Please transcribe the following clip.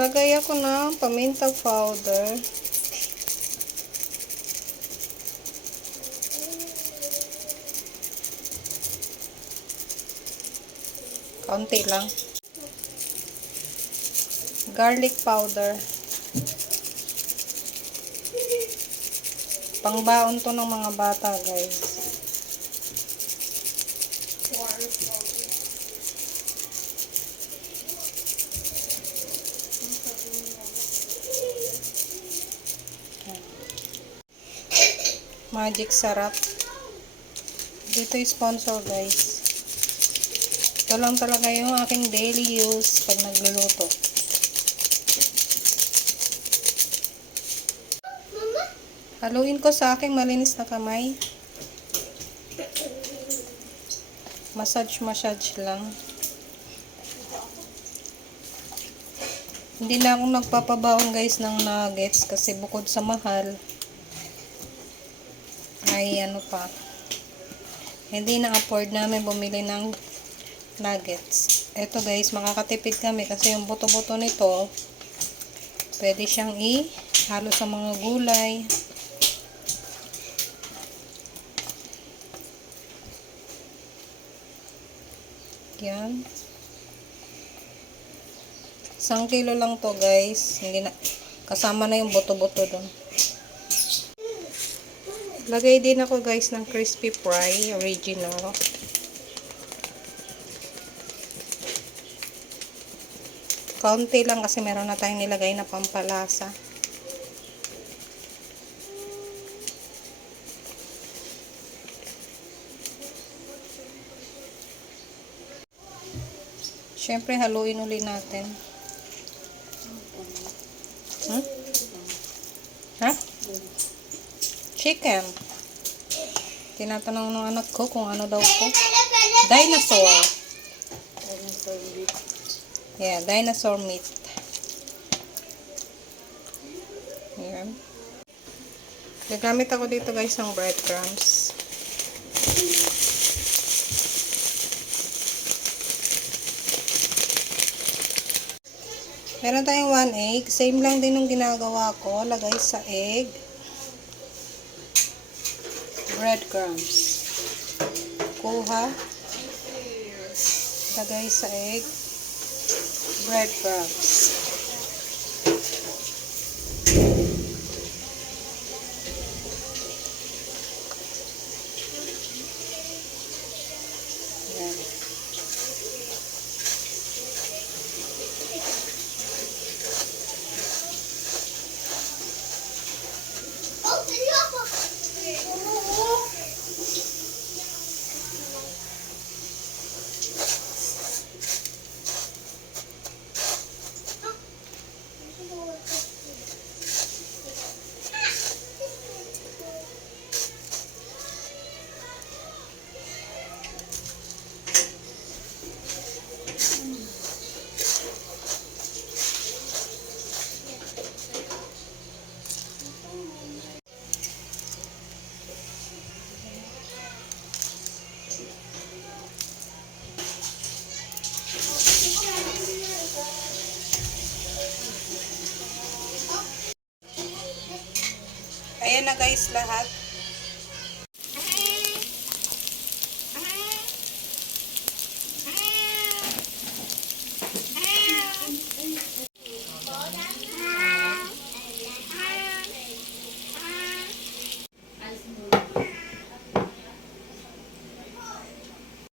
Lagay ako ng paminta powder. Kaunti lang. Garlic powder. Pangbaon to ng mga bata, guys. Magic sarap. Dito sponsor, guys. Ito lang talaga yung aking daily use pag nagluluto. Haluin ko sa aking malinis na kamay. Massage-massage lang. Hindi na ako nagpapabaon guys ng nuggets kasi bukod sa mahal ay ano pa hindi na afford namin bumili ng nuggets. Ito guys, makakatipid kami kasi yung buto-buto nito pwede siyang i-halo sa mga gulay. Yan. Isang kilo lang to guys. Hindi na, kasama na yung buto-buto doon. Lagay din ako guys ng crispy fry, original. Kaunti lang kasi meron na tayong nilagay na pampalasa. Siyempre, haluin uli natin. Hmm? Ha? Chicken. Tinatanong ng anak ko kung ano daw ko. Dinosaur. Yeah, dinosaur meat. Ayan. Gagamit ako dito guys ng breadcrumbs. Meron tayong one egg. Same lang din yung ginagawa ko. Lagay sa egg. Breadcrumbs. Kuha. Lagay sa egg. Breadcrumbs. Na guys lahat.